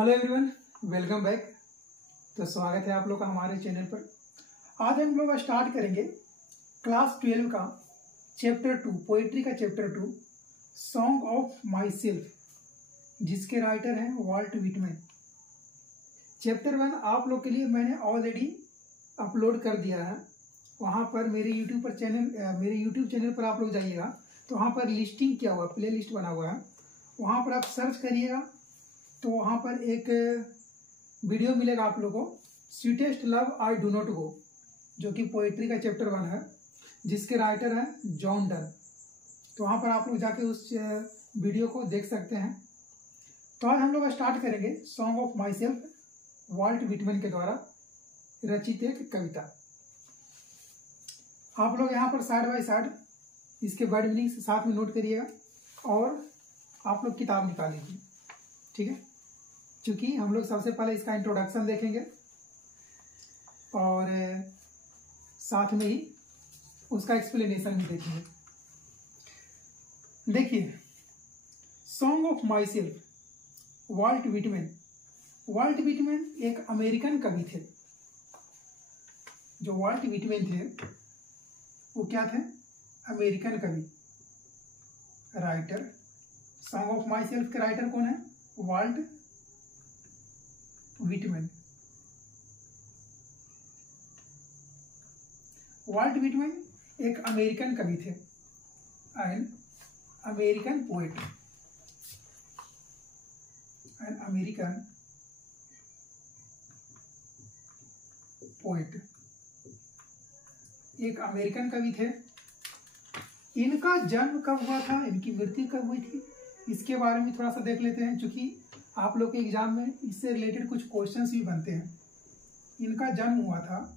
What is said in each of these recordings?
Hello everyone, welcome back. तो स्वागत है आप लोग का हमारे चैनल पर। आज हम लोग स्टार्ट करेंगे क्लास 12 का चैप्टर 2 पोइट्री का chapter 2 song of my self, जिसके राइटर हैं वाल्ट व्हिटमैन। चैप्टर 1 आप लोग के लिए मैंने ऑलरेडी अपलोड कर दिया है। वहाँ पर मेरे यूट्यूब चैनल पर आप लोग जाइएगा तो वहाँ पर लिस्टिंग किया हुआ, प्ले लिस्ट बना हुआ है, वहाँ पर आप सर्च करिएगा तो वहाँ पर एक वीडियो मिलेगा आप लोगों को, sweetest love I do not go, जो कि पोइट्री का चैप्टर 1 है, जिसके राइटर हैं जॉन डन। तो वहाँ पर आप लोग जाके उस वीडियो को देख सकते हैं। तो आज हम लोग स्टार्ट करेंगे song of myself, Walt Whitman के द्वारा रचित एक कविता। आप लोग यहाँ पर साइड बाय साइड इसके वर्ड मीनिंग साथ में नोट करिएगा और आप लोग किताब निकाल लीजिए, ठीक है। क्योंकि हम लोग सबसे पहले इसका इंट्रोडक्शन देखेंगे और साथ में ही उसका एक्सप्लेनेशन भी देखेंगे। देखिए, song of myself, Walt Whitman. Walt Whitman एक अमेरिकन कवि थे। जो वाल्ट व्हिटमैन थे वो क्या थे? अमेरिकन कवि, writer. Song of myself के राइटर कौन है? Walt Whitman. वाल्ट व्हिटमैन एक अमेरिकन कवि थे, an American poet, an American poet, एक अमेरिकन कवि थे। इनका जन्म कब हुआ था, इनकी मृत्यु कब हुई थी, इसके बारे में थोड़ा सा देख लेते हैं, क्योंकि आप लोग के एग्जाम में इससे रिलेटेड कुछ क्वेश्चंस भी बनते हैं। इनका जन्म हुआ था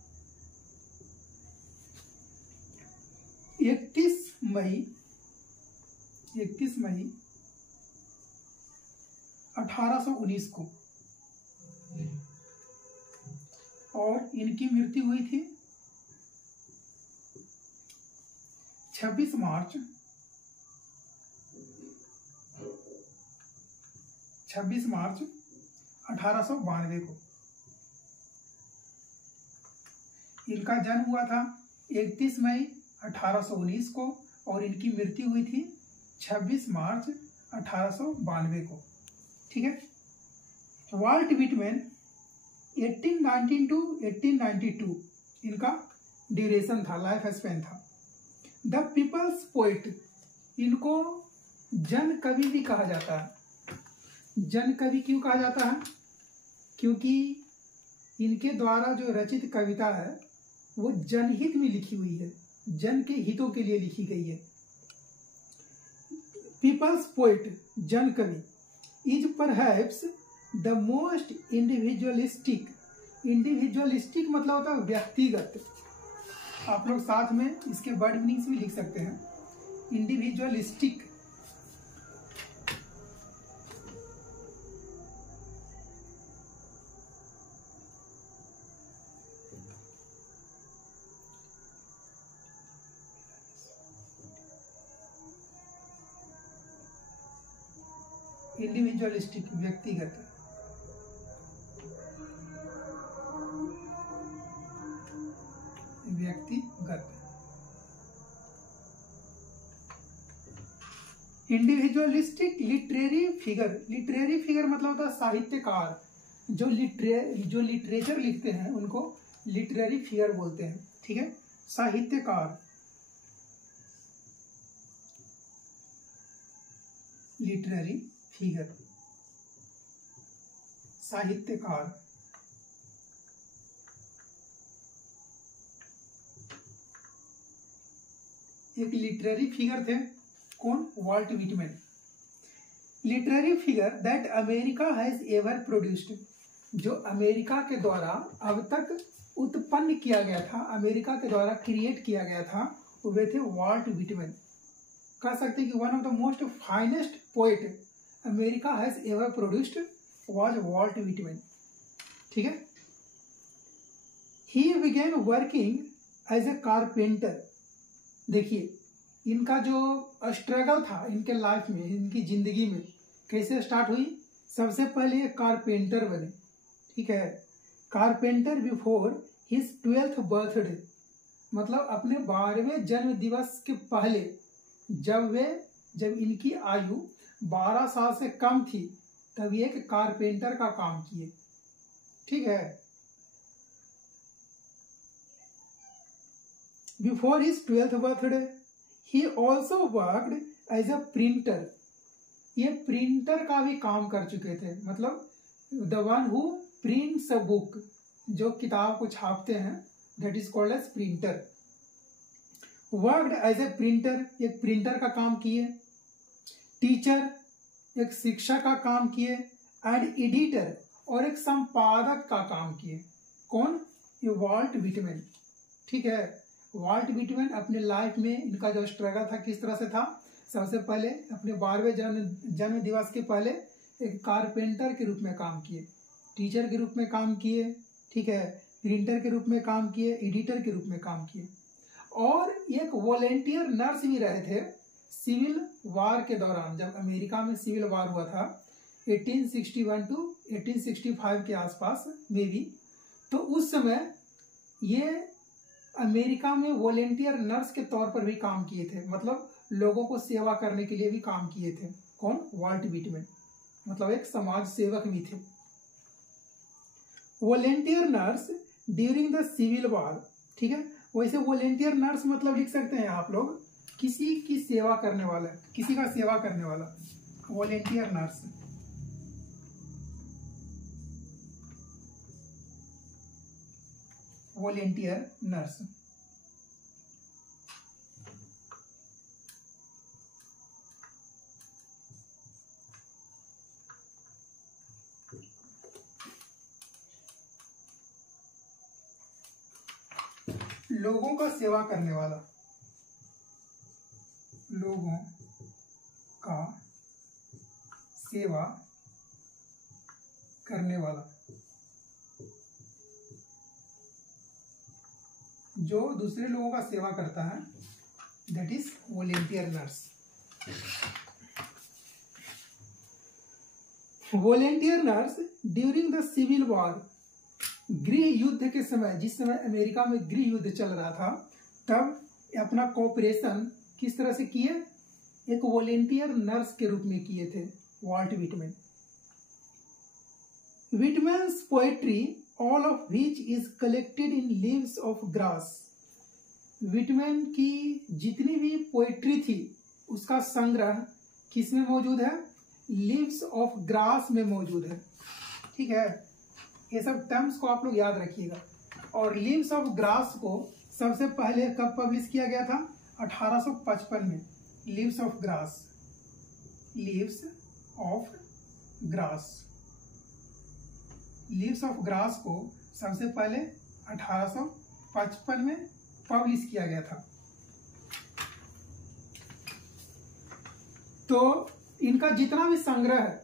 31 मई 1819 को, और इनकी मृत्यु हुई थी 26 मार्च 1892 को। इनका जन्म हुआ था 31 मई 1819 को और इनकी मृत्यु हुई थी 26 मार्च 1892 को, ठीक है। वाल्ट व्हिटमैन 1819 टू 1892 इनका ड्यूरेशन था, लाइफ स्पैन था। द पीपल्स पोएट, इनको जन कवि भी कहा जाता है। जन कवि क्यों कहा जाता है? क्योंकि इनके द्वारा जो रचित कविता है वो जनहित में लिखी हुई है, जन के हितों के लिए लिखी गई है। पीपल्स पोएट, जन कवि, is perhaps the most individualistic. Individualistic मतलब होता है व्यक्तिगत। आप लोग साथ में इसके वर्ड मीनिंग्स भी लिख सकते हैं। इंडिविजुअलिस्टिक, इंडिविजुअलिस्टिक व्यक्तिगत। Individualistic literary figure. Literary figure मतलब होता है साहित्यकार। जो लिटरेचर लिखते हैं उनको लिटरेरी फिगर बोलते हैं, ठीक है। साहित्यकार, लिटरेरी फिगर, साहित्यकार। एक लिटरेरी फिगर थे, कौन? Walt Whitman. Literary figure that America has ever produced, जो अमेरिका के द्वारा अब तक उत्पन्न किया गया था, अमेरिका के द्वारा क्रिएट किया गया था, वे थे वाल्ट व्हिटमैन। कह सकते हैं कि one of the most finest poet America has ever produced was Walt Whitman, ठीक है। He began working as a carpenter. देखिए, इनका जो स्ट्रगल था इनके लाइफ में, इनकी जिंदगी में, कैसे स्टार्ट हुई? सबसे पहले ये कारपेंटर बने, ठीक है। Carpenter before his 12th birthday, मतलब अपने 12वें जन्म दिवस के पहले, जब इनकी आयु 12 साल से कम थी, तब ये एक कारपेंटर का काम किए, ठीक है। Before his 12th birthday he also worked as a printer, ये प्रिंटर का भी काम कर चुके थे, मतलब the one who prints a book, जो किताब को छापते हैं, that is called as printer. Worked as a printer, एक प्रिंटर का काम किए। टीचर, एक शिक्षक का काम किए। एंड एडिटर, और एक संपादक का काम किए। कौन? ये वाल्ट व्हिटमैन, ठीक है। वाल्ट व्हिटमैन अपने लाइफ में इनका जो स्ट्रगल था किस तरह से था, सबसे पहले अपने 12वें जन्म दिवस के पहले एक कारपेंटर के रूप में काम किए, टीचर के रूप में काम किए, ठीक है, प्रिंटर के रूप में काम किए, एडिटर के रूप में काम किए, और एक वॉलेंटियर नर्स भी रहे थे सिविल वार के दौरान, जब अमेरिका में सिविल वार हुआ था 1861 टू 1865 के आसपास में भी, तो उस समय ये अमेरिका में वॉलेंटियर नर्स के तौर पर भी काम किए थे, मतलब लोगों को सेवा करने के लिए भी काम किए थे। कौन? वाल्ट व्हिटमैन, मतलब एक समाज सेवक भी थे। Volunteer nurse during the civil war, ठीक है। वैसे वॉलेंटियर नर्स मतलब लिख सकते हैं आप लोग, किसी की सेवा करने वाला, किसी का सेवा करने वाला, वॉलेंटियर नर्स। Volunteer nurse. लोगों का सेवा करने वाला, लोगों का सेवा करने वाला, जो दूसरे लोगों का सेवा करता है, that is volunteer nurse. Volunteer nurse during the civil war, गृह युद्ध के समय, जिस समय अमेरिका में गृह युद्ध चल रहा था, तब अपना कोऑपरेशन किस तरह से किए? एक वॉलेंटियर नर्स के रूप में किए थे Walt Whitman. Whitman's poetry, all of which is collected in leaves of grass, Whitman की जितनी भी पोएट्री थी उसका संग्रह किस में मौजूद है? लीव्स ऑफ ग्रास में मौजूद है, ठीक है। ये सब टर्म्स को आप लोग याद रखिएगा। और लीव्स ऑफ ग्रास को सबसे पहले कब पब्लिश किया गया था? 1855 में। Leaves of grass, leaves of grass, leaves of grass को सबसे पहले 1855 में पब्लिश किया गया था। तो इनका जितना भी संग्रह है,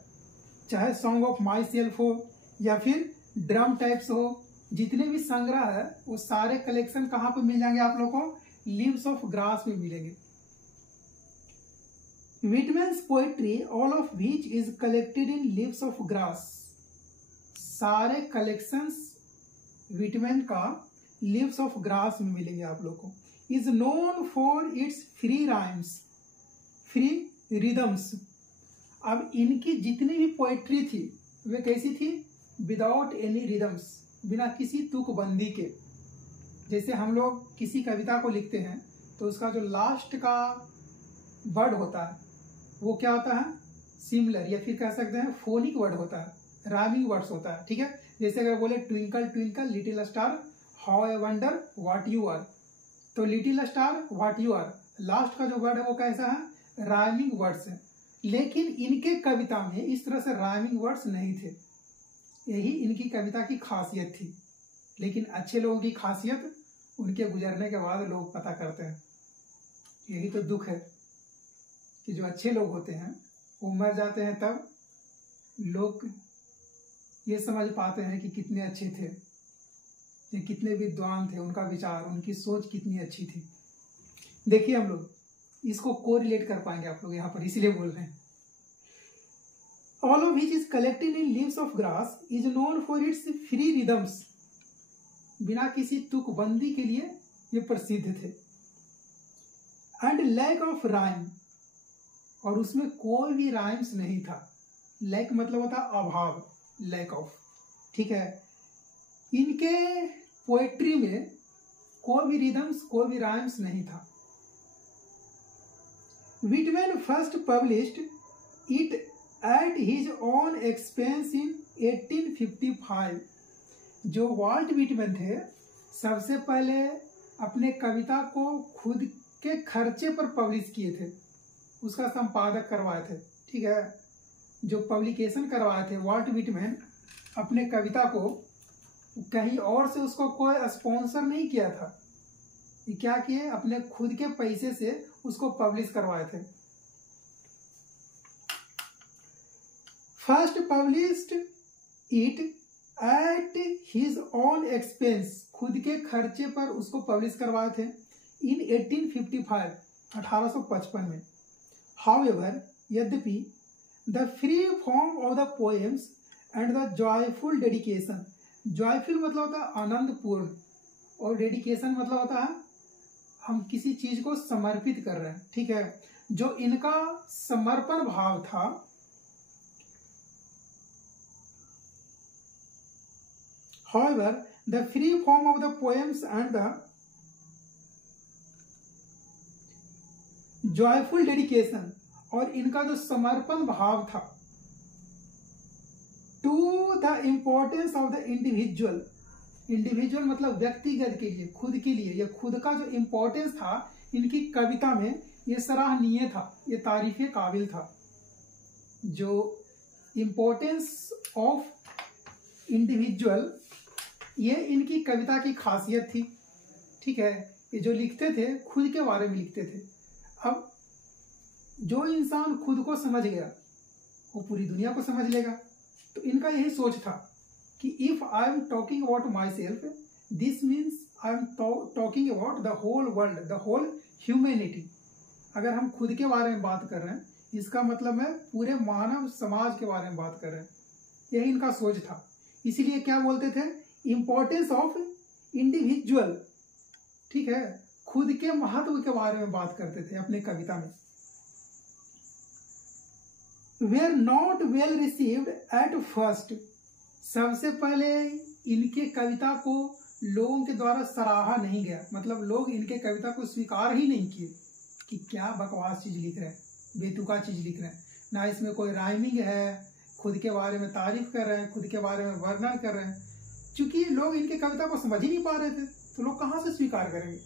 चाहे सॉन्ग ऑफ माई सेल्फ हो या फिर ड्रम टाइप्स हो, जितने भी संग्रह है वो सारे कलेक्शन कहाँ पे मिल जाएंगे आप लोगों को? लीव्स ऑफ ग्रास में मिलेंगे। Whitman's poetry, all of which is collected in leaves of grass, सारे कलेक्शंस व्हिटमैन का लीव्स ऑफ ग्रास में मिलेंगे आप लोग को। Is known for its free rhymes, free rhythms. अब इनकी जितनी भी पोएट्री थी वे कैसी थी? विदाउट एनी रिदम्स, बिना किसी तुकबंदी के। जैसे हम लोग किसी कविता को लिखते हैं तो उसका जो लास्ट का वर्ड होता है वो क्या होता है? सिमिलर, या फिर कह सकते हैं फोनिक वर्ड होता है, राइमिंग वर्ड्स होता है, ठीक है। जैसे अगर बोले twinkle twinkle little star how I wonder what you are, तो little star what you are, last का जो वर्ड है वो कैसा है? राइमिंग वर्ड्स है। लेकिन इनके कविता में इस तरह से राइमिंग वर्ड्स नहीं थे, यही इनकी कविता की खासियत थी। लेकिन अच्छे लोगों की खासियत उनके गुजरने के बाद लोग पता करते हैं। यही तो दुख है कि जो अच्छे लोग होते हैं वो मर जाते हैं, तब लोग ये समझ पाते हैं कि कितने अच्छे थे, ये कितने विद्वान थे, उनका विचार, उनकी सोच कितनी अच्छी थी। देखिए हम लोग इसको कोरिलेट कर पाएंगे आप लोग यहाँ पर, इसलिए बोल रहे हैं। All of which is collected in leaves of grass is known for its free rhythms, बिना किसी तुकबंदी के लिए ये प्रसिद्ध थे। एंड लैक ऑफ राइम, और उसमें कोई भी राइम्स नहीं था। लैक मतलब होता अभाव, लैक ऑफ, ठीक है। इनके पोएट्री में कोई भी रिदम्स, कोई भी राइम्स नहीं था। Whitman first published it at his own expense इन 1855। जो वाल्ट विटमैन थे, सबसे पहले अपने कविता को खुद के खर्चे पर पब्लिश किए थे, उसका संपादक करवाए थे, ठीक है। जो पब्लिकेशन करवाए थे वाल्ट विटमैन, अपने कविता को कहीं और से उसको कोई स्पॉन्सर नहीं किया था, ये क्या किए, अपने खुद के पैसे से उसको पब्लिश करवाए थे। First published it at his own expense, खुद के खर्चे पर उसको पब्लिश करवाए थे इन 1855, 1855 में। हाउएवर, यद्यपि the free form of the poems and the joyful dedication, joyful मतलब होता है आनंदपूर्ण, और डेडिकेशन मतलब होता है हम किसी चीज को समर्पित कर रहे हैं, ठीक है। जो इनका समर्पण भाव था, however the free form of the poems and the joyful dedication, और इनका जो समर्पण भाव था to the importance of the individual, individual मतलब व्यक्तिगत के लिए, खुद के लिए, ये खुद का जो इम्पोर्टेंस था इनकी कविता में, ये सराहनीय था, ये तारीफ काबिल था। जो इम्पोर्टेंस ऑफ इंडिविजुअल, ये इनकी कविता की खासियत थी, ठीक है। ये जो लिखते थे खुद के बारे में लिखते थे। अब जो इंसान खुद को समझ गया वो पूरी दुनिया को समझ लेगा, तो इनका यही सोच था कि if I am talking about myself, this means I am talking about the whole world, the whole humanity. अगर हम खुद के बारे में बात कर रहे हैं, इसका मतलब है पूरे मानव समाज के बारे में बात कर रहे हैं। यही इनका सोच था। इसीलिए क्या बोलते थे, इंपॉर्टेंस ऑफ इंडिविजुअल, ठीक है, खुद के महत्व के बारे में बात करते थे अपने कविता में। Were not well received at first, सबसे पहले इनके कविता को लोगों के द्वारा सराहा नहीं गया, मतलब लोग इनके कविता को स्वीकार ही नहीं किए कि क्या बकवास चीज लिख रहे हैं, बेतुका चीज लिख रहे हैं, ना इसमें कोई राइमिंग है, खुद के बारे में तारीफ कर रहे हैं, खुद के बारे में वर्णन कर रहे हैं। चूंकि लोग इनके कविता को समझ ही नहीं पा रहे थे, तो लोग कहाँ से स्वीकार करेंगे।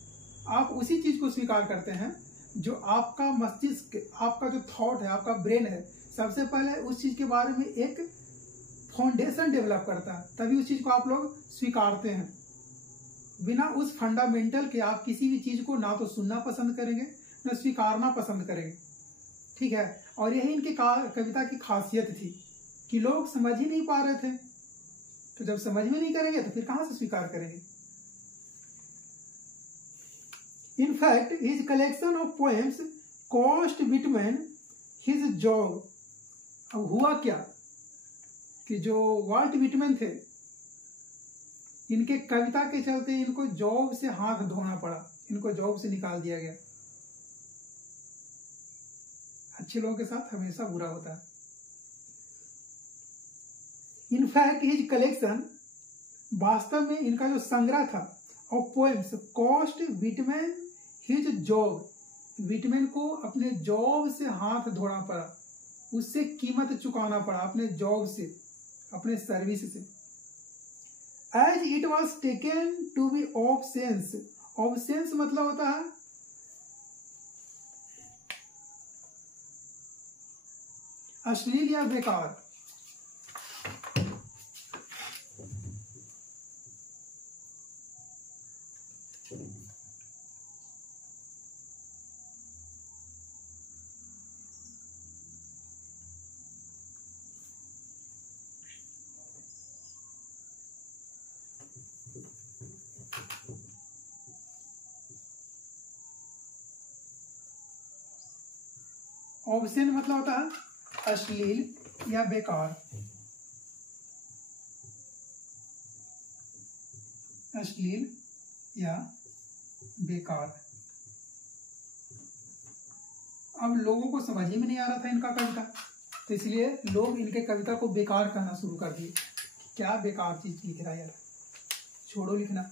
आप उसी चीज को स्वीकार करते हैं जो आपका मस्तिष्क, आपका जो थॉट है, आपका ब्रेन है, सबसे पहले उस चीज के बारे में एक फाउंडेशन डेवलप करता है, तभी उस चीज को आप लोग स्वीकारते हैं। बिना उस फंडामेंटल के आप किसी भी चीज को ना तो सुनना पसंद करेंगे, ना स्वीकारना पसंद करेंगे, ठीक है। और यही इनकी कविता की खासियत थी कि लोग समझ ही नहीं पा रहे थे, तो जब समझ में नहीं करेंगे तो फिर कहां से स्वीकार करेंगे। In fact, his collection of poems cost Whitman his job. अब हुआ क्या कि जो वाल्ट विटमैन थे, इनके कविता के चलते इनको जॉब से हाथ धोना पड़ा, इनको जॉब से निकाल दिया गया। अच्छे लोगों के साथ हमेशा बुरा होता है। इनफैक्ट हिज कलेक्शन, वास्तव में इनका जो संग्रह था of poems, cost Whitman his job, Whitman को अपने जॉब से हाथ धोना पड़ा, उससे कीमत चुकाना पड़ा, अपने जॉब से, अपने सर्विस से। As it was taken to be offensive, offensive मतलब होता है अश्लील या बेकार। ऑब्सेन मतलब होता है अश्लील या बेकार, अश्लील या बेकार। अब लोगों को समझ ही में नहीं आ रहा था इनका कविता, तो इसलिए लोग इनके कविता को बेकार कहना शुरू कर दिए। क्या बेकार चीज लिख रहा है यार, छोड़ो लिखना।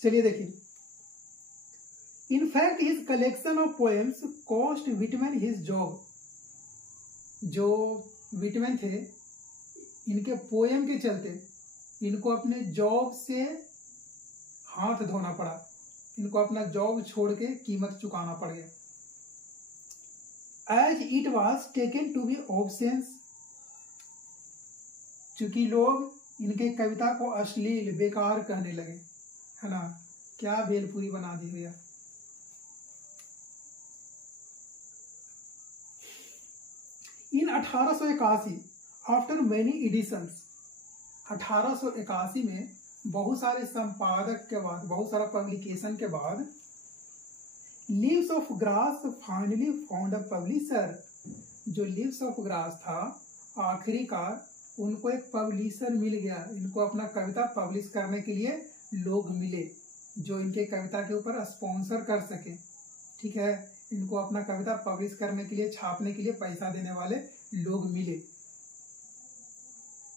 चलिए देखिए, in fact his collection of poems cost Whitman his job. जो विटमैन थे, इनके पोएम के चलते इनको अपने जॉब से हाथ धोना पड़ा, इनको अपना जॉब छोड़ के कीमत चुकाना पड़ गया। As it was taken to be obscene, चूंकि लोग इनके कविता को अश्लील बेकार कहने लगे, है ना। क्या भेलपुरी बना दी भैया। इन 1881 आफ्टर मेनी एडिशंस, 1881 में बहुत सारे संपादक के बाद, बहुत सारा पब्लिकेशन के बाद, leaves of grass finally found a publisher. जो लीव्स ऑफ ग्रास था, आखिरकार उनको एक पब्लिशर मिल गया। इनको अपना कविता पब्लिश करने के लिए लोग मिले जो इनके कविता के ऊपर स्पॉन्सर कर सके। ठीक है, इनको अपना कविता पब्लिश करने के लिए, छापने के लिए पैसा देने वाले लोग मिले।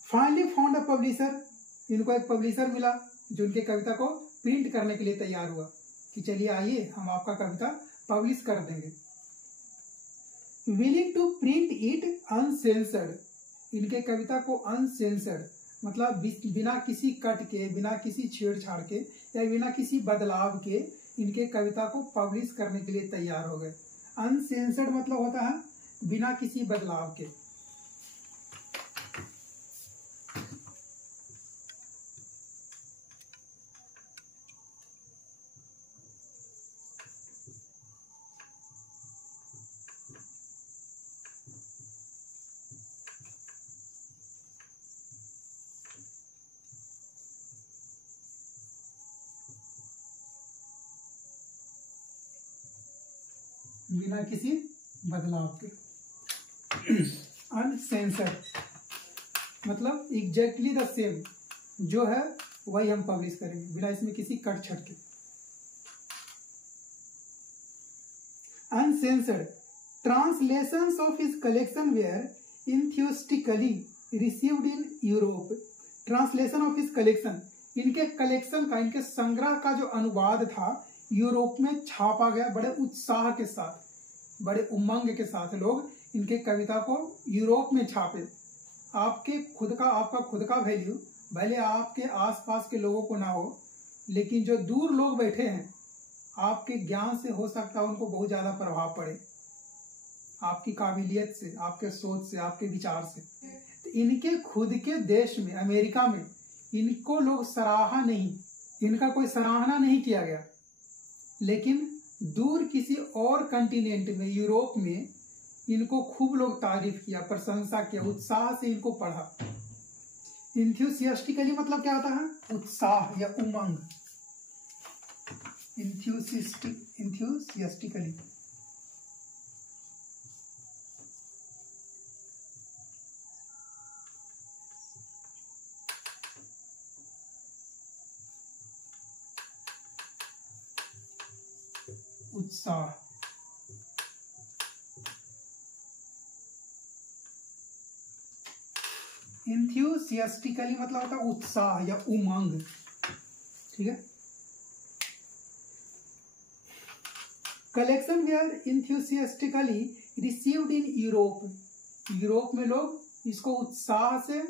फाइनली फाउंड अ पब्लिशर, इनको एक पब्लिशर मिला जो इनके कविता को प्रिंट करने के लिए तैयार हुआ कि चलिए आइए हम आपका कविता पब्लिश कर देंगे। Willing to print it uncensored, इनके कविता को अनसेंसर्ड मतलब बिना किसी कट के, बिना किसी छेड़छाड़ के या बिना किसी बदलाव के इनके कविता को पब्लिश करने के लिए तैयार हो गए। अनसेंसर्ड मतलब होता है बिना किसी बदलाव के। बिना किसी बदलाव के। अनसेंसर्ड मतलब एग्जैक्टली द सेम, जो है वही हम पब्लिश करेंगे बिना इसमें किसी कट छट के। Uncensored translations of his collection were enthusiastically received in Europe. Translation of his collection, इनके कलेक्शन का, इनके संग्रह का जो अनुवाद था यूरोप में छापा गया। बड़े उत्साह के साथ, बड़े उमंग के साथ लोग इनके कविता को यूरोप में छापे। आपका खुद का वैल्यू भले आपके आसपास के लोगों को ना हो, लेकिन जो दूर लोग बैठे हैं, आपके ज्ञान से हो सकता है उनको बहुत ज्यादा प्रभाव पड़े, आपकी काबिलियत से, आपके सोच से, आपके विचार से। तो इनके खुद के देश में, अमेरिका में, इनको लोग सराहा नहीं, इनका कोई सराहना नहीं किया गया। लेकिन दूर किसी और कंटिनेंट में, यूरोप में, इनको खूब लोग तारीफ किया, प्रशंसा किया, उत्साह से इनको पढ़ा। इंथ्यूसियास्टिकली मतलब क्या होता है? उत्साह या उमंग। इंथ्यूसियास्टिकली उत्साह। इंथ्यूसियास्टिकली मतलब होता है उत्साह या उमंग। ठीक है। Collection were enthusiastically received in Europe. Europe में लोग इसको उत्साह से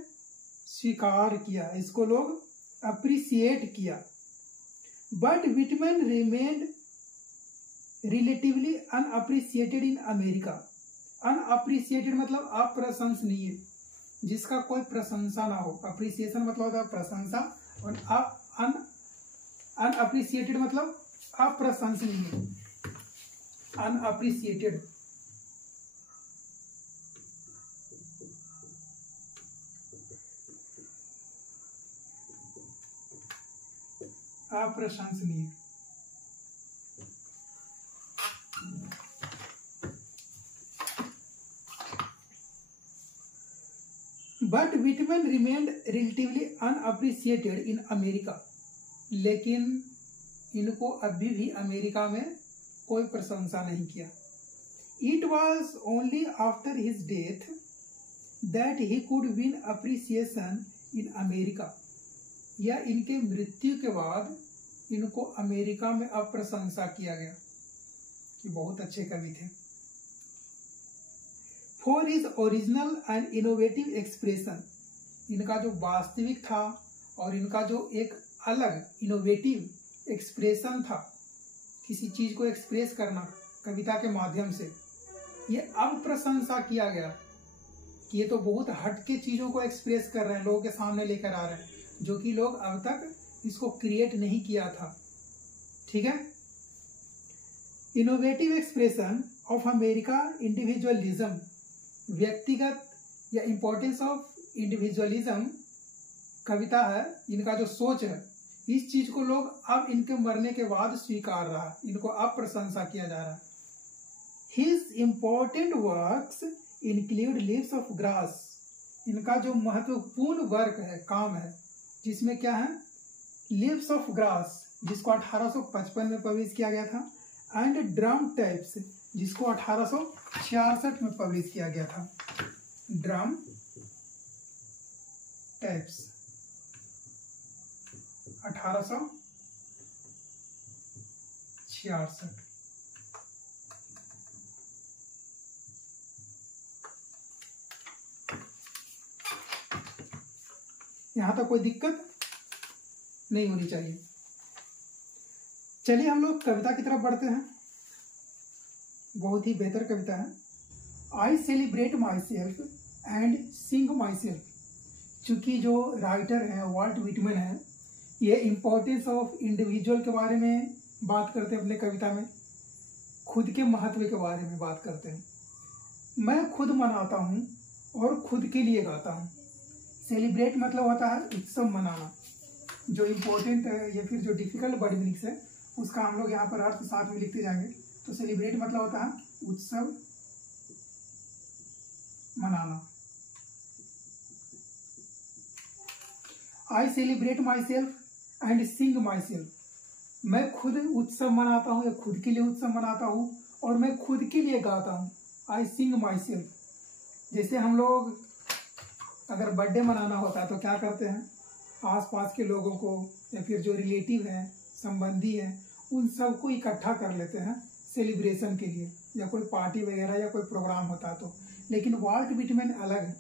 स्वीकार किया, इसको लोग अप्रिसिएट किया। But Whitman remained relatively unappreciated in America. Unappreciated मतलब अप्रशंसनीय, जिसका कोई प्रशंसा ना हो। अप्रिसिएशन मतलब होता है प्रशंसा, और अनअप्रिसिएटेड मतलब अप्रशंसनीय। अनअप्रिसिएटेड अप्रशंसनीय। But Whitman remained relatively unappreciated in America, लेकिन इनको अभी भी अमेरिका में कोई प्रशंसा नहीं किया। It was only after his death that he could win appreciation in America, या इनके मृत्यु के बाद इनको अमेरिका में अब प्रशंसा किया गया कि बहुत अच्छे कवि थे। For his original and innovative expression, इनका जो वास्तविक था और इनका जो एक अलग इनोवेटिव एक्सप्रेशन था, किसी चीज को एक्सप्रेस करना कविता के माध्यम से, ये अब प्रशंसा किया गया कि ये तो बहुत हटके चीजों को एक्सप्रेस कर रहे हैं, लोगों के सामने लेकर आ रहे हैं, जो कि लोग अब तक इसको क्रिएट नहीं किया था। ठीक है। Innovative expression of America individualism, व्यक्तिगत या इंपॉर्टेंस ऑफ इंडिविजुअलिज्म कविता है, इनका जो सोच है, इस चीज को लोग अब इनके मरने के बाद स्वीकार रहा है, इनको अब प्रशंसा किया जा रहा है। His important works include leaves of grass, इनका जो महत्वपूर्ण वर्क है, काम है, जिसमें क्या है, लीव्स ऑफ ग्रास, जिसको 1855 में पब्लिश किया गया था, एंड ड्रम टैप्स, जिसको 1866 में पब्लिश किया गया था। Drum taps 1866। यहां तक कोई दिक्कत नहीं होनी चाहिए। चलिए हम लोग कविता की तरफ बढ़ते हैं। बहुत ही बेहतर कविता है। I celebrate my self and Singh my self. चूंकि जो राइटर हैं वाल्ट विटमैन है, ये इम्पोर्टेंस ऑफ इंडिविजुअल के बारे में बात करते हैं अपने कविता में, खुद के महत्व के बारे में बात करते हैं। मैं खुद मनाता हूँ और खुद के लिए गाता हूँ। सेलिब्रेट मतलब होता है उत्सव मनाना। जो इम्पोर्टेंट है या फिर जो डिफिकल्ट वर्ड मीनिंग्स है उसका हम लोग यहाँ पर अर्थ साथ में लिखते जाएंगे। तो सेलिब्रेट मतलब होता है उत्सव मनाना। I celebrate my self and Singh my self. मैं खुद उत्सव मनाता हूँ या खुद के लिए उत्सव मनाता हूँ और मैं खुद के लिए गाता हूँ। आई सिंग माई सेल्फ। जैसे हम लोग अगर बर्थडे मनाना होता है तो क्या करते हैं, आसपास के लोगों को या फिर जो रिलेटिव हैं, संबंधी हैं, उन सबको इकट्ठा कर लेते हैं सेलिब्रेशन के लिए, या कोई पार्टी वगैरह या कोई प्रोग्राम होता है तो। लेकिन वाल्ट विटमैन अलग है।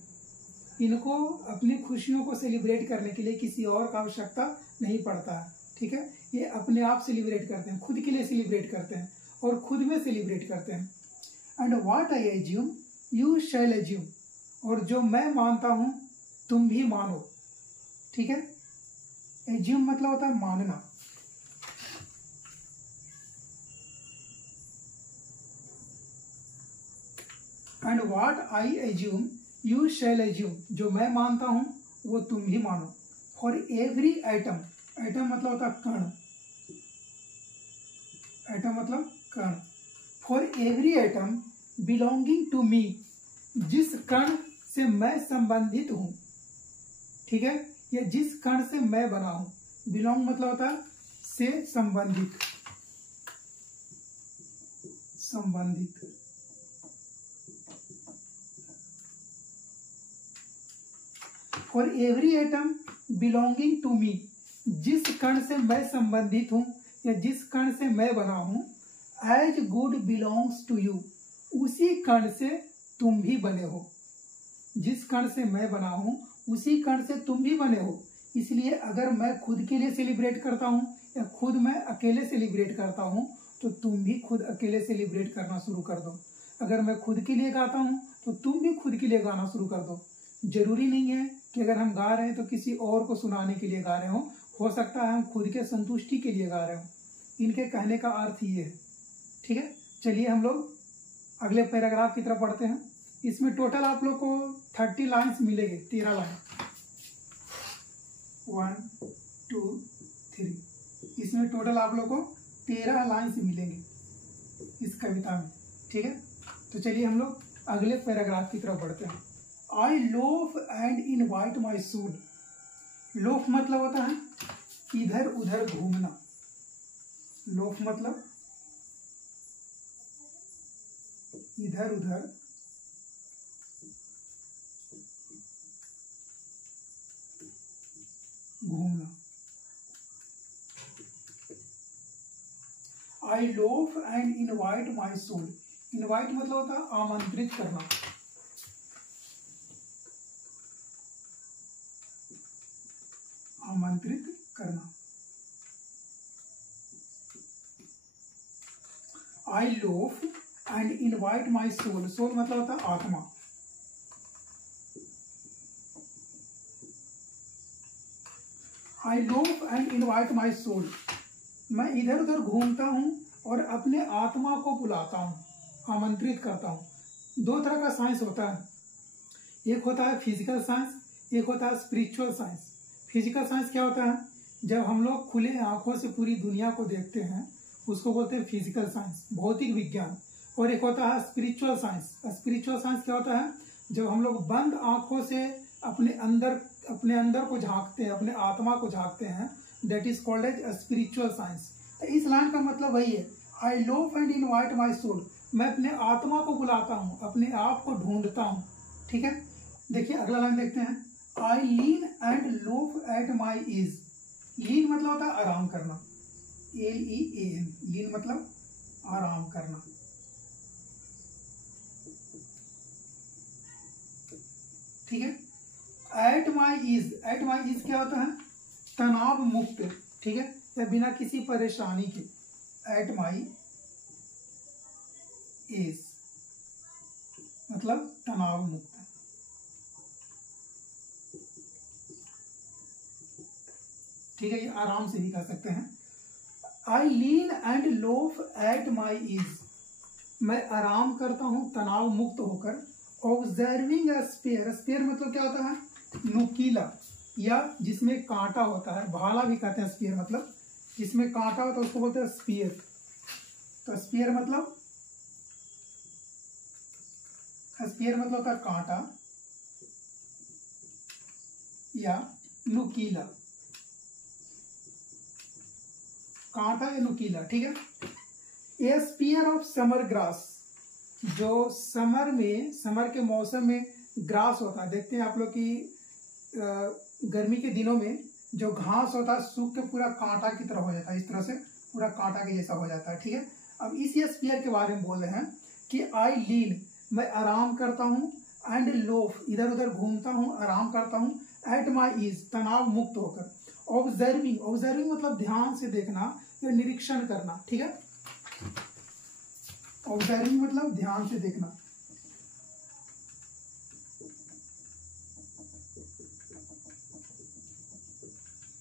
इनको अपनी खुशियों को सेलिब्रेट करने के लिए किसी और का आवश्यकता नहीं पड़ता है। ठीक है, ये अपने आप सेलिब्रेट करते हैं, खुद के लिए सेलिब्रेट करते हैं और खुद में सेलिब्रेट करते हैं। And what I assume you shall assume. और जो मैं मानता हूं तुम भी मानो। ठीक है, एज्यूम मतलब होता है मानना। And what I assume you shall assume. जो मैं मानता हूं वो तुम भी मानो। फॉर एवरी एटम, एटम मतलब होता है कण, एटम मतलब कण। For every atom belonging to me, जिस कण से मैं संबंधित हूं। ठीक है, या जिस कण से मैं बना हूं। बिलोंग मतलब होता है से संबंधित, संबंधित। For every atom belonging to me, जिस कण से मैं संबंधित हूं या जिस कण से मैं बना हूं। As good belongs to you, उसी कण से तुम भी बने हो। जिस कण से मैं बना हूं उसी कण से तुम भी बने हो। इसलिए अगर मैं खुद के लिए सेलिब्रेट करता हूं या खुद मैं अकेले सेलिब्रेट करता हूं तो तुम भी खुद अकेले सेलिब्रेट करना शुरू कर दो। अगर मैं खुद के लिए गाता हूं तो तुम भी खुद के लिए गाना शुरू कर दो। जरूरी नहीं है कि अगर हम गा रहे हैं तो किसी और को सुनाने के लिए गा रहे हो सकता है हम खुद के संतुष्टि के लिए गा रहे हो। इनके कहने का अर्थ ये है। ठीक है, चलिए हम लोग अगले पैराग्राफ की तरफ पढ़ते हैं। इसमें टोटल आप लोग को 30 लाइन्स मिलेंगे, 13 लाइन, 1 2 3। इसमें टोटल आप लोग को 13 लाइन्स मिलेंगे इस कविता में। ठीक है, तो चलिए हम लोग अगले पैराग्राफ की तरफ बढ़ते हैं। I loaf and invite my soul. Loaf मतलब होता है इधर उधर घूमना। लोफ मतलब इधर उधर घूमना। I loaf and invite my soul. Invite मतलब होता है आमंत्रित करना। आमंत्रित करना। I loaf and invite my soul. Soul मतलब होता है आत्मा। I loaf and invite my soul. मैं इधर उधर घूमता हूं और अपने आत्मा को बुलाता हूं, आमंत्रित करता हूं। दो तरह का साइंस होता है, एक होता है फिजिकल साइंस, एक होता है स्पिरिचुअल साइंस। फिजिकल साइंस क्या होता है? जब हम लोग खुले आंखों से पूरी दुनिया को देखते हैं उसको बोलते हैं फिजिकल साइंस, भौतिक विज्ञान। और एक होता है स्पिरिचुअल साइंस। स्पिरिचुअल साइंस क्या होता है? जब हम लोग बंद आंखों से अपने अंदर को झांकते हैं, अपने आत्मा को झांकते हैं, that is called as spiritual science. इस लाइन का मतलब वही है, I loaf and invite my soul. मैं अपने आत्मा को बुलाता हूँ, अपने आप को ढूंढता हूँ। ठीक है, देखिए अगला लाइन देखते हैं। I lean and loaf at my ease. Lean मतलब होता है आराम करना, LEAN। लीन मतलब आराम करना। ठीक है, at my ease. At my ease क्या होता है? तनाव मुक्त। ठीक है, या बिना किसी परेशानी के। एट माई ईज मतलब तनाव मुक्त। ठीक है, ये आराम से भी कर सकते हैं। I lean and loaf at my ease. मैं आराम करता हूं तनाव मुक्त होकर। ऑब्जर्विंग अ स्पेयर। स्पेयर मतलब क्या होता है? नुकीला या जिसमें कांटा होता है, भाला भी कहते हैं स्पेयर मतलब जिसमें कांटा होता है उसको बोलते हैं स्पेयर। तो स्पेयर मतलब होता है कांटा या नुकीला, कांटा या नुकीला। ठीक है, ए स्पेयर ऑफ समर ग्रास। जो समर के मौसम में ग्रास होता है, देखते हैं आप लोग की गर्मी के दिनों में जो घास होता है सूख के पूरा कांटा की तरह हो जाता है, इस तरह से पूरा कांटा के जैसा हो जाता है। ठीक है, अब इसी स्पेयर के बारे में बोल रहे हैं कि आई लीन, मैं आराम करता हूँ, एंड लोफ, इधर उधर घूमता हूँ, आराम करता हूँ, एट माई ईज, तनाव मुक्त होकर। ऑब्जर्विंग मतलब ध्यान से देखना या निरीक्षण करना। ठीक है, ऑब्जर्विंग मतलब ध्यान से देखना।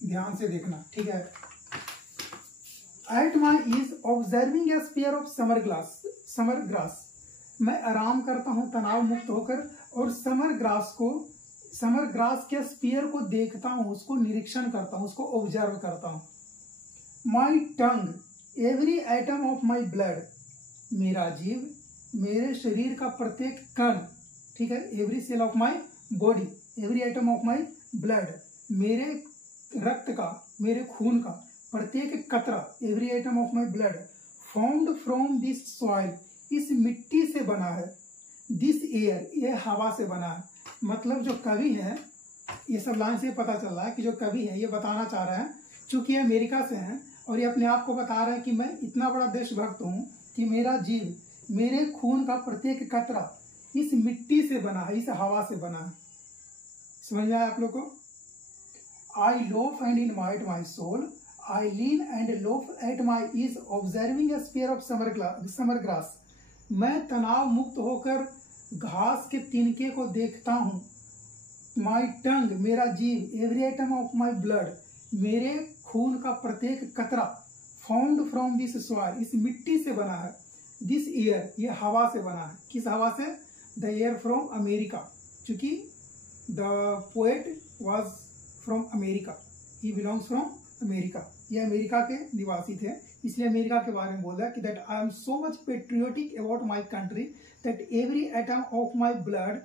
ध्यान से देखना। ठीक है, at my ease observing a spear of summer grass. मैं आराम करता हूं तनाव मुक्त होकर और समर ग्रास के स्पेयर को देखता हूं, उसको निरीक्षण करता हूं, उसको ऑब्जर्व करता हूं। My tongue, every atom of my blood. मेरा जीव, मेरे शरीर का प्रत्येक कण। ठीक है, every cell of my body, every atom of my blood. मेरे रक्त का, मेरे खून का प्रत्येक कतरा, every atom of my blood, formed from this soil, इस मिट्टी से बना है। दिस एयर, ये हवा से बना है। मतलब जो कवि है, ये सब लाइन से पता चल रहा है कि जो कवि है ये बताना चाह रहे हैं, चूंकि ये अमेरिका से हैं और ये अपने आप को बता रहे हैं कि मैं इतना बड़ा देशभक्त हूँ कि मेरा जीव, मेरे खून का प्रत्येक कतरा इस मिट्टी से बना है, इस हवा से बना है। समझ में आया आप लोग को? I loaf and invite my soul. I lean and loaf at my ease, observing a spear of summer grass. मैं तनाव मुक्त होकर घास के तिनके को देखता हूँ। My tongue, मेरा जीव, every atom of my blood, मेरे खून का प्रत्येक कतरा, formed from this soil, इस मिट्टी से बना है। This air, ये हवा से बना है। किस हवा से? The air from America, क्योंकि the poet was from America, he belongs from America. ये अमेरिका के निवासी थे, इसलिए अमेरिका के बारे में बोल रहा है कि that I am so much patriotic about my country that every atom of my blood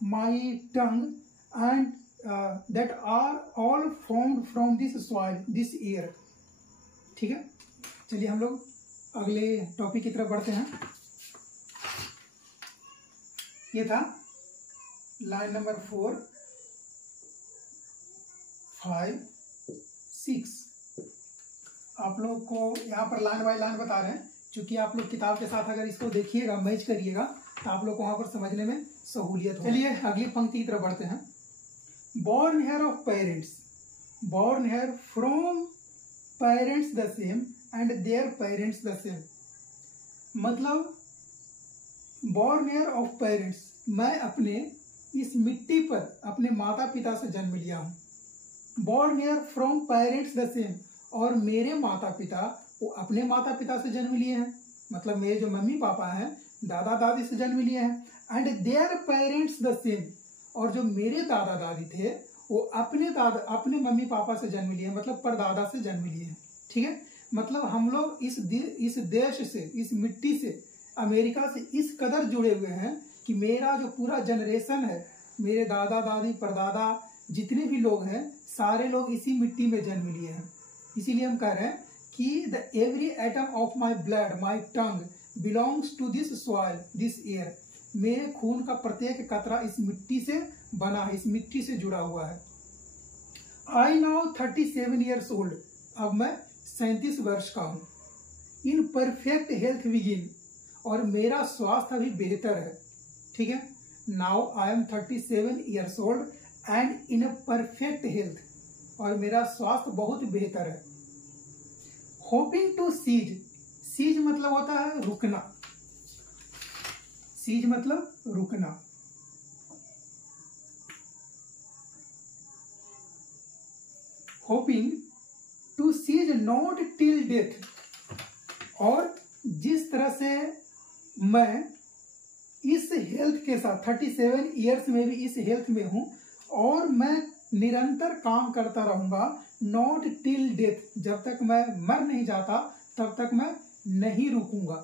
my tongue, and that are all formed from this soil, this air. ठीक है, चलिए हम लोग अगले टॉपिक की तरफ बढ़ते हैं। ये था लाइन नंबर 4, 5, 6। आप लोग को यहाँ पर लाइन बाय लाइन बता रहे हैं, क्योंकि आप लोग किताब के साथ अगर इसको देखिएगा, मैच करिएगा, तो आप लोग को वहाँ पर समझने में सहूलियत हो। चलिए अगली पंक्ति की तरफ बढ़ते हैं। Born here of parents, born here from parents the same and their parents the same। मतलब born here of parents, मैं अपने इस मिट्टी पर अपने माता पिता से जन्म लिया हूँ। Born here from parents the same, और मेरे माता पिता वो अपने माता पिता से जन्म लिए हैं, मतलब मेरे जो मम्मी पापा हैं दादा दादी से जन्म लिए हैं। And their parents the same, और जो मेरे दादा दादी थे वो अपने मम्मी पापा से जन्म लिए, मतलब परदादा से जन्म लिए हैं। ठीक है, मतलब हम लोग इस देश से, इस मिट्टी से, अमेरिका से इस कदर जुड़े हुए हैं कि मेरा जो पूरा जनरेशन है, मेरे दादा दादी परदादा जितने भी लोग हैं, सारे लोग इसी मिट्टी में जन्म लिए हैं। इसीलिए हम कह रहे हैं कि the every atom of my blood, my tongue belongs to this soil, this air. मेरे खून का प्रत्येक कतरा इस मिट्टी से बना है, इस मिट्टी से जुड़ा हुआ है। आई नाउ 37 ईयर्स ओल्ड, अब मैं 37 वर्ष का हूँ। इन परफेक्ट हेल्थ बिगिन, और मेरा स्वास्थ्य अभी बेहतर है। ठीक है, now I am 37 years old and in a perfect health, और मेरा स्वास्थ्य बहुत बेहतर है। होपिंग टू सीज, सीज मतलब होता है रुकना, सीज मतलब रुकना। Hoping to cease not till death, और जिस तरह से मैं इस हेल्थ के साथ 37 ईयर्स में भी इस हेल्थ में हूं, और मैं निरंतर काम करता रहूंगा, नॉट टिल डेथ, जब तक मैं मर नहीं जाता तब तक मैं नहीं रुकूंगा।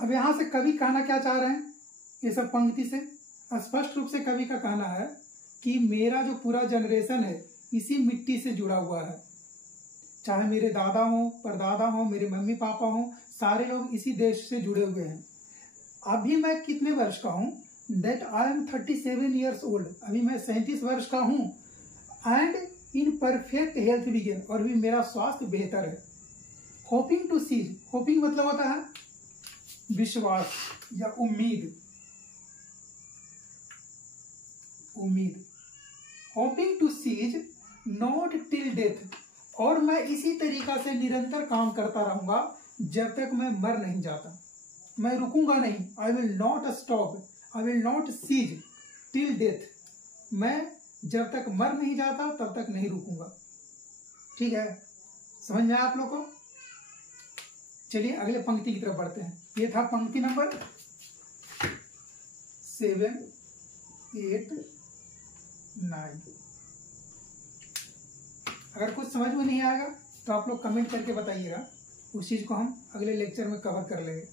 अब यहां से कवि कहना क्या चाह रहे हैं, ये सब पंक्ति से स्पष्ट रूप से कवि का कहना है कि मेरा जो पूरा जनरेशन है इसी मिट्टी से जुड़ा हुआ है। चाहे मेरे दादा हो, परदादा हो, मेरे मम्मी पापा हो, सारे लोग इसी देश से जुड़े हुए हैं। अभी मैं कितने वर्ष का हूं, that I am 37 years old, अभी मैं 37 वर्ष का हूं। And in perfect health begin, और भी मेरा स्वास्थ्य बेहतर है। होपिंग टू सीज, होपिंग मतलब होता है विश्वास या उम्मीद, उम्मीद। Hoping to cease not till death, और मैं इसी तरीका से निरंतर काम करता रहूंगा जब तक मैं मर नहीं जाता, मैं रुकूंगा नहीं। I will not stop, I will not cease till death, मैं जब तक मर नहीं जाता तब तक नहीं रुकूंगा। ठीक है, समझ में आया आप लोग को? चलिए अगले पंक्ति की तरफ बढ़ते हैं। ये था पंक्ति नंबर 7, 8, 9। अगर कुछ समझ में नहीं आएगा तो आप लोग कमेंट करके बताइएगा, उस चीज को हम अगले लेक्चर में कवर कर लेंगे।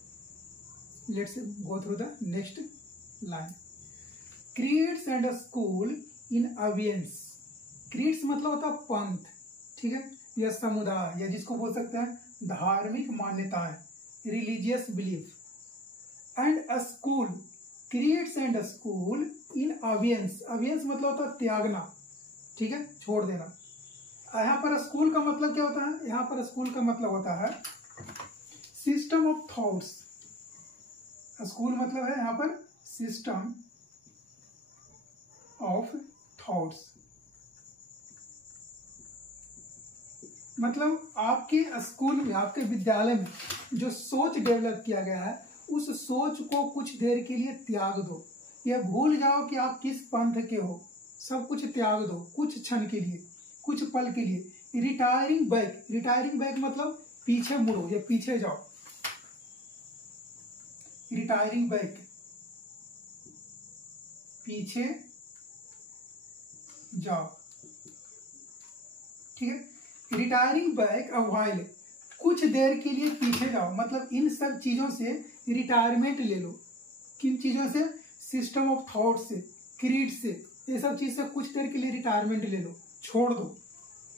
Let's go through the next line. Creeds and school in abeyance, creeds मतलब होता है पंथ, ठीक है, या समुदाय, या जिसको बोल सकते हैं धार्मिक मान्यताएं, religious belief. And a school, creeds and school in abeyance, abeyance मतलब होता है त्यागना, ठीक है, छोड़ देना। यहाँ पर स्कूल का मतलब क्या होता है, यहाँ पर स्कूल का मतलब होता है सिस्टम ऑफ थॉट्स। स्कूल मतलब है यहाँ पर सिस्टम ऑफ थॉट्स, मतलब आपके स्कूल में, आपके विद्यालय में जो सोच डेवलप किया गया है, उस सोच को कुछ देर के लिए त्याग दो, या भूल जाओ कि आप किस पंथ के हो, सब कुछ त्याग दो कुछ क्षण के लिए, कुछ पल के लिए। रिटायरिंग बैक, रिटायरिंग बैक मतलब पीछे मुड़ो या पीछे जाओ, रिटायरिंग बैक, पीछे जाओ, ठीक है। रिटायरिंग बैक अ व्हाइल, कुछ देर के लिए पीछे जाओ, मतलब इन सब चीजों से रिटायरमेंट ले लो। किन चीजों से? सिस्टम ऑफ थॉट से, क्रीड से, ये सब चीज से कुछ देर के लिए रिटायरमेंट ले लो, छोड़ दो।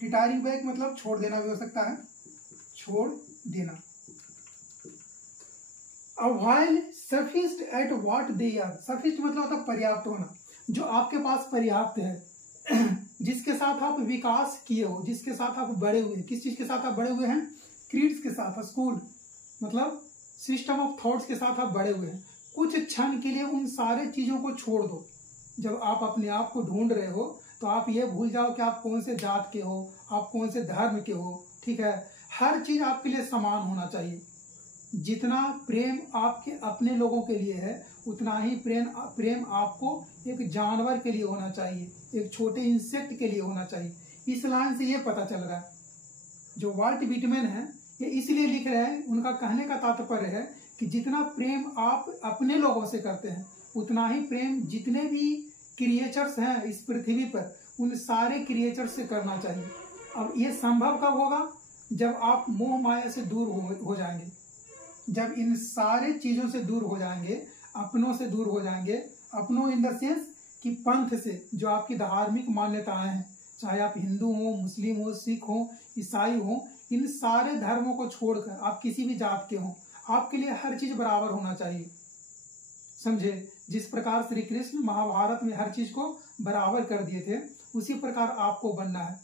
रिटायरिंग बैक मतलब छोड़ देना भी हो सकता है, छोड़ देना। While sufficed at what they are, sufficed मतलब होता है पर्याप्त होना, जो आपके पास पर्याप्त है, जिसके साथ आप विकास किए हो, जिसके साथ आप बड़े हुए। किस चीज के साथ आप बड़े हुए हैं? क्रीड्स के साथ, स्कूल मतलब सिस्टम ऑफ थॉट्स के साथ आप बड़े हुए हैं। कुछ क्षण के लिए उन सारे चीजों को छोड़ दो। जब आप अपने आप को ढूंढ रहे हो तो आप ये भूल जाओ कि आप कौन से जात के हो, आप कौन से धर्म के हो, ठीक है। हर चीज आपके लिए समान होना चाहिए। जितना प्रेम आपके अपने लोगों के लिए है, उतना ही प्रेम आपको एक जानवर के लिए होना चाहिए, एक छोटे इंसेक्ट के लिए होना चाहिए। इस लाइन से ये पता चल रहा है। जो वाल्ट विटमैन है ये इसलिए लिख रहे हैं, उनका कहने का तात्पर्य है कि जितना प्रेम आप अपने लोगों से करते हैं, उतना ही प्रेम जितने भी क्रिएचर्स हैं इस पृथ्वी पर, उन सारे क्रिएचर्स से करना चाहिए। अब ये संभव कब होगा? जब आप मोह माया से दूर हो जाएंगे, जब इन सारे चीजों से दूर हो जाएंगे, अपनों से दूर हो जाएंगे। अपनों इन द सेंस कि पंथ से, जो आपकी धार्मिक मान्यताएं हैं, चाहे आप हिंदू हो, मुस्लिम हो, सिख हो, ईसाई हो, इन सारे धर्मों को छोड़कर आप किसी भी जात के हो, आपके लिए हर चीज बराबर होना चाहिए। समझे? जिस प्रकार श्री कृष्ण महाभारत में हर चीज को बराबर कर दिए थे, उसी प्रकार आपको बनना है।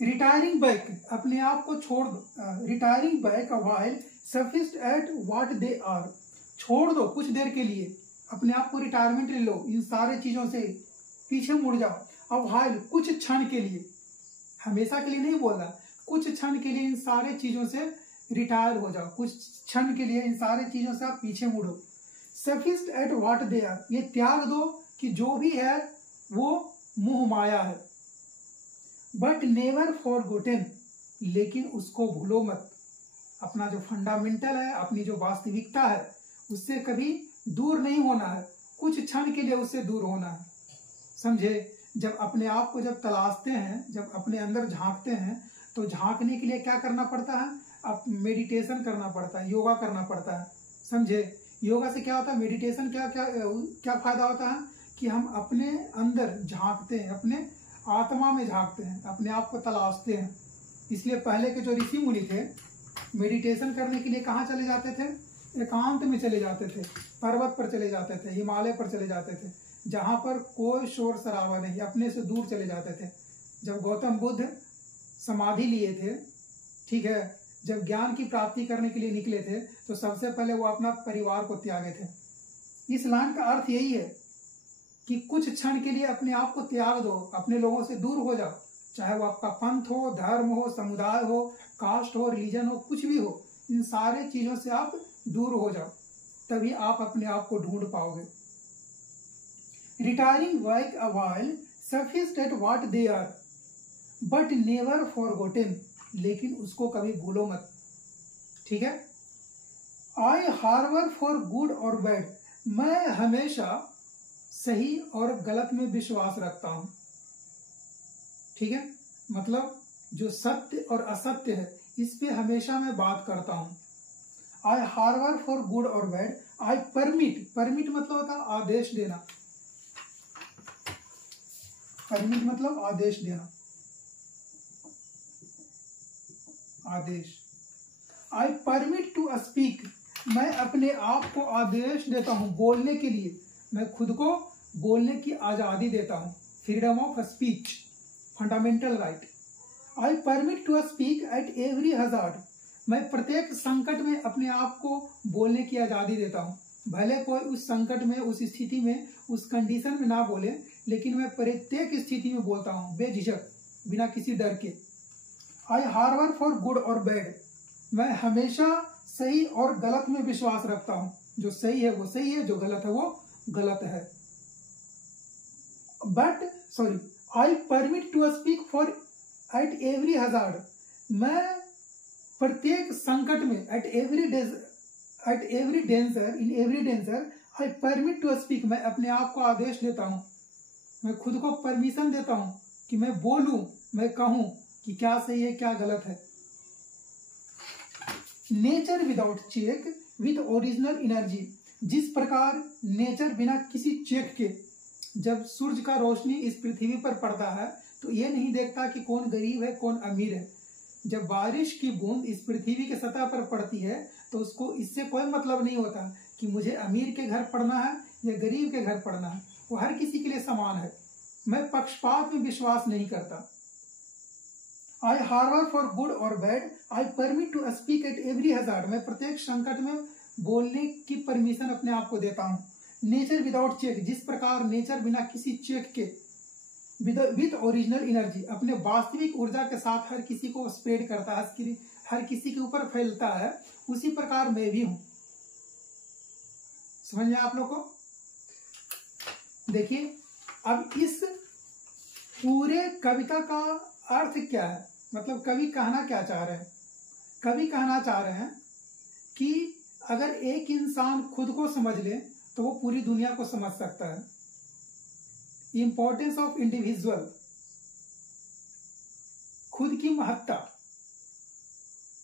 रिटायरिंग बैक, अपने आप को छोड़ दो। Retiring back while sufficed at what they are, छोड़ दो कुछ देर के लिए, अपने आप को रिटायरमेंट ले लो, इन सारे चीजों से पीछे मुड़ जाओ। अब व्हाइल कुछ क्षण के लिए, हमेशा के लिए नहीं बोल रहा, कुछ क्षण के लिए इन सारे चीजों से रिटायर हो जाओ, कुछ क्षण के लिए इन सारे चीजों से आप पीछे मुड़ो। सफिस्ड एट व्हाट दे आर, ये त्याग दो कि जो भी है वो मोह माया है। बट नेवर फॉरगॉटेन, लेकिन उसको भूलो मत। अपना जो फंडामेंटल है, अपनी जो वास्तविकता है, उससे कभी दूर नहीं होना है, कुछ क्षण के लिए उससे दूर होना है। समझे? जब अपने आप को जब तलाशते हैं, जब अपने अंदर झांकते हैं, तो झांकने के लिए क्या करना पड़ता है? अब मेडिटेशन करना पड़ता है, योगा करना पड़ता है। समझे? योगा से क्या होता है? मेडिटेशन क्या फायदा होता है कि हम अपने अंदर झांकते हैं, अपने आत्मा में झांकते हैं, अपने आप को तलाशते हैं। इसलिए पहले के जो ऋषि मुनि थे, मेडिटेशन करने के लिए कहाँ चले जाते थे? एकांत में चले जाते थे, पर्वत पर चले जाते थे, हिमालय पर चले जाते थे, जहाँ पर कोई शोर शराबा नहीं, अपने से दूर चले जाते थे। जब गौतम बुद्ध समाधि लिए थे, ठीक है, जब ज्ञान की प्राप्ति करने के लिए निकले थे, तो सबसे पहले वो अपना परिवार को त्यागे थे। इस लाइन का अर्थ यही है कि कुछ क्षण के लिए अपने आप को त्याग दो, अपने लोगों से दूर हो जाओ, चाहे वो आपका पंथ हो, धर्म हो, समुदाय हो, कास्ट हो, रिलीजन हो, कुछ भी हो, इन सारे चीजों से आप दूर हो जाओ, तभी आप अपने आप को ढूंढ पाओगे। Retiring back a while sufficed at what they are, but never forgotten, लेकिन उसको कभी भूलो मत। ठीक है? आई हार्बर फॉर गुड और बैड, मैं हमेशा सही और गलत में विश्वास रखता हूं। ठीक है? मतलब जो सत्य और असत्य है, इस पे हमेशा मैं बात करता हूं। आई हार्बर फॉर गुड और बैड, आई परमिट, परमिट मतलब होता है आदेश देना, परमिट मतलब आदेश देना, आदेश। आई परमिट टू स्पीक, मैं अपने आप को आदेश देता हूं बोलने के लिए, मैं खुद को बोलने की आजादी देता हूं, freedom of speech, fundamental right. I permit to speak at every hazard, मैं प्रत्येक संकट में अपने आप को बोलने की आजादी देता हूं, भले कोई उस संकट में, उस स्थिति में, उस कंडीशन में ना बोले, लेकिन मैं प्रत्येक स्थिति में बोलता हूं बेझिझक, बिना किसी डर के। आई हार्बर फॉर गुड और बैड, मैं हमेशा सही और गलत में विश्वास रखता हूं, जो सही है वो सही है, जो गलत है वो गलत है। But sorry, I permit to speak for at every hazard, मैं प्रत्येक संकट में, at every danger, in every danger, I permit to speak, मैं अपने आप को आदेश देता हूं, मैं खुद को परमिशन देता हूं कि मैं बोलूं, मैं कहूं कि क्या सही है क्या गलत है। Nature without check with original energy, जिस प्रकार नेचर बिना किसी चेक के जब सूरज का रोशनी इस पृथ्वी पर पड़ता है तो ये नहीं देखता कि कौन गरीब है कौन अमीर है। जब बारिश की बूंद इस पृथ्वी की सतह पर पड़ती है तो उसको इससे कोई मतलब नहीं होता कि मुझे अमीर के घर पढ़ना है या गरीब के घर पढ़ना है, वो हर किसी के लिए समान है। मैं पक्षपात में विश्वास नहीं करता। आई हार्बर फॉर गुड और bad, I permit to speak at every hazard, मैं प्रत्येक संकट में बोलने की परमिशन अपने आप को देता हूँ। नेचर विदाउट चेक, जिस प्रकार नेचर बिना किसी चेक के विद ओरिजिनल एनर्जी अपने वास्तविक ऊर्जा के साथ हर किसी को स्प्रेड करता है, हर किसी के ऊपर फैलता है, उसी प्रकार मैं भी हूं। समझ में आप लोग को? देखिए अब इस पूरे कविता का अर्थ क्या है, मतलब कवि कहना क्या चाह रहे हैं? कवि कहना चाह रहे हैं कि अगर एक इंसान खुद को समझ ले तो वो पूरी दुनिया को समझ सकता है। इंपॉर्टेंस ऑफ इंडिविजुअल, खुद की महत्ता।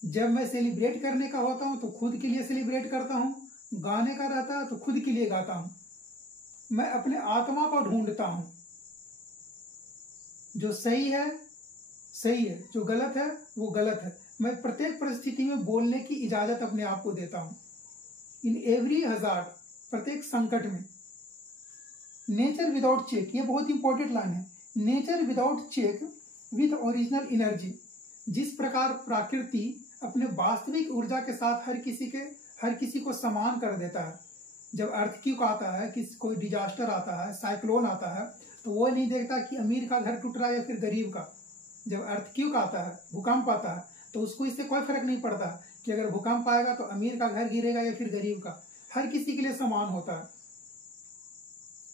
जब मैं सेलिब्रेट करने का होता हूं तो खुद के लिए सेलिब्रेट करता हूं, गाने का रहता है तो खुद के लिए गाता हूं। मैं अपने आत्मा को ढूंढता हूं, जो सही है सही है, जो गलत है वो गलत है। मैं प्रत्येक परिस्थिति में बोलने की इजाजत अपने आप को देता हूं। इन एवरी हजार्ड, प्रत्येक संकट में। नेचर विदाउट चेक, ये बहुत इंपॉर्टेंट लाइन है। Nature without check with original energy, जिस प्रकार प्रकृति अपने वास्तविक ऊर्जा के साथ हर किसी को समान कर देता है। जब अर्थक्वेक आता है, कोई डिजास्टर आता है, साइक्लोन आता है, तो वो नहीं देखता कि अमीर का घर टूट रहा है या फिर गरीब का। जब अर्थक्वेक आता है, भूकंप आता है, तो उसको इससे कोई फर्क नहीं पड़ता कि अगर भूकंप आएगा तो अमीर का घर गिरेगा या फिर गरीब का, हर किसी के लिए समान होता है।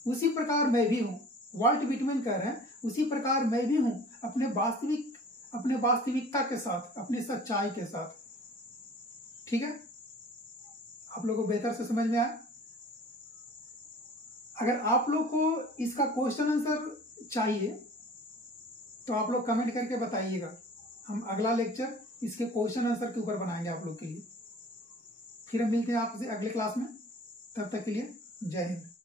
उसी प्रकार मैं भी हूँ, वाल्ट विटमैन कह रहे हैं, उसी प्रकार मैं भी हूँ अपने वास्तविकता के साथ, अपनी सच्चाई के साथ। ठीक है, आप लोगों को बेहतर से समझ में आया? अगर आप लोग को इसका क्वेश्चन आंसर चाहिए तो आप लोग कमेंट करके बताइएगा। हम अगला लेक्चर इसके क्वेश्चन आंसर के ऊपर बनाएंगे आप लोग के लिए। फिर हम मिलते हैं आपसे अगले क्लास में। तब तक के लिए जय हिंद।